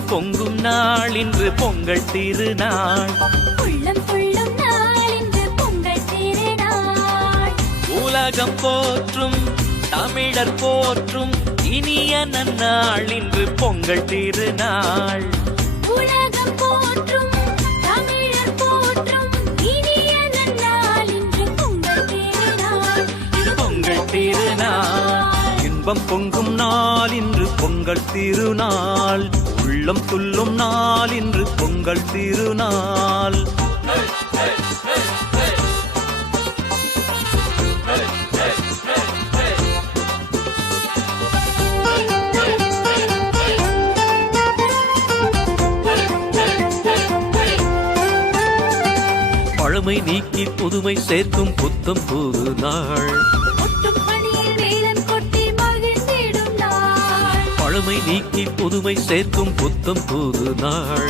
பொங்கும் நாள் இன்று பொங்கல் திருநாள். உலகம் போற்றும் தமிழர் போற்றும் இனிய நன்னாள் இன்று பொங்கல் திருநாள். உலகம் போற்றும் தமிழர் போற்றும் இனிய நன்னாள் இன்று பொங்கல் திருநாள். இது பொங்கல் திருநாள். இன்பம் பொங்கும் நாள் இன்று பொங்கல் திருநாள். உள்ளம் துள்ளும் நாள் இன்று பொங்கல் திருநாள். பழமை நீக்கி புதுமை சேர்க்கும் புத்தம் புது நாள் பழமை நீக்கி புதுமை சேர்க்கும் புத்தம் புது நாள்.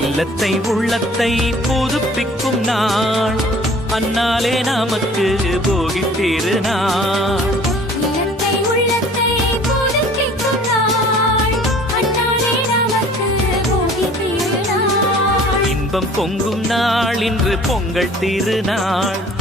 இல்லத்தை உள்ளத்தை புதுப்பிக்கும் நாள். அந்நாளே நமக்கு போகி திருநாள். இன்பம் பொங்கும் நாள் இன்று பொங்கல் திருநாள்.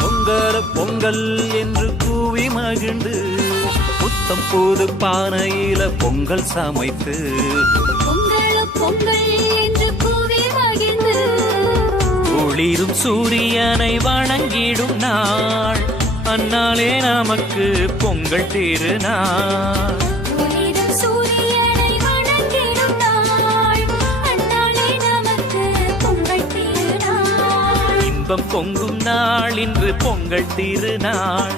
பொங்கல பொங்கல் என்று கூவி மகிழ்ந்து புத்தம் புது பானையில பொங்கல் சமைத்து. பொங்கல் பொங்கல் என்று கூவி மகிழ்ந்து. ஒளிரும் சூரியனை வணங்கிடும் நாள். அந்நாளே நமக்கு பொங்கல் திருநாள். இன்பம் பொங்கும் நாள். இன்று பொங்கல் திருநாள்.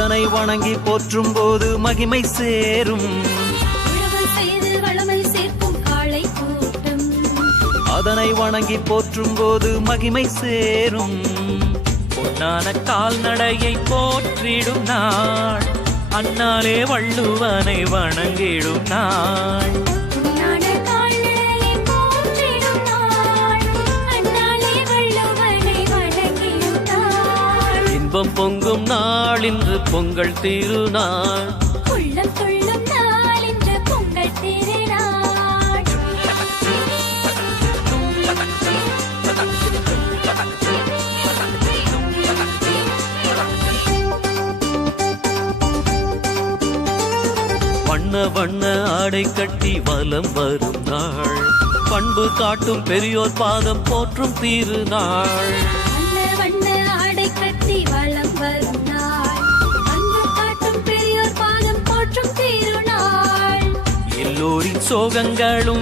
அதனை வணங்கி போற்றும் போது மகிமை சேரும். அதனை வணங்கி போற்றும் போது மகிமை சேரும். பொன்னான கால்நடையை போற்றிடும் நாள். அந்நாளே வள்ளுவனை வணங்கிடும் நாள். இன்பம் பொங்கும் நாள் இன்று பொங்கல் திருநாள். உள்ளம் கொள்ளும் நாள் இன்று பொங்கல் திருநாள். வண்ண வண்ண ஆடை கட்டி வலம் வரும் நாள். பண்பு காட்டும் பெரியோர் பாதம் போற்றும் திருநாள். எல்லோரின் சோகங்களும்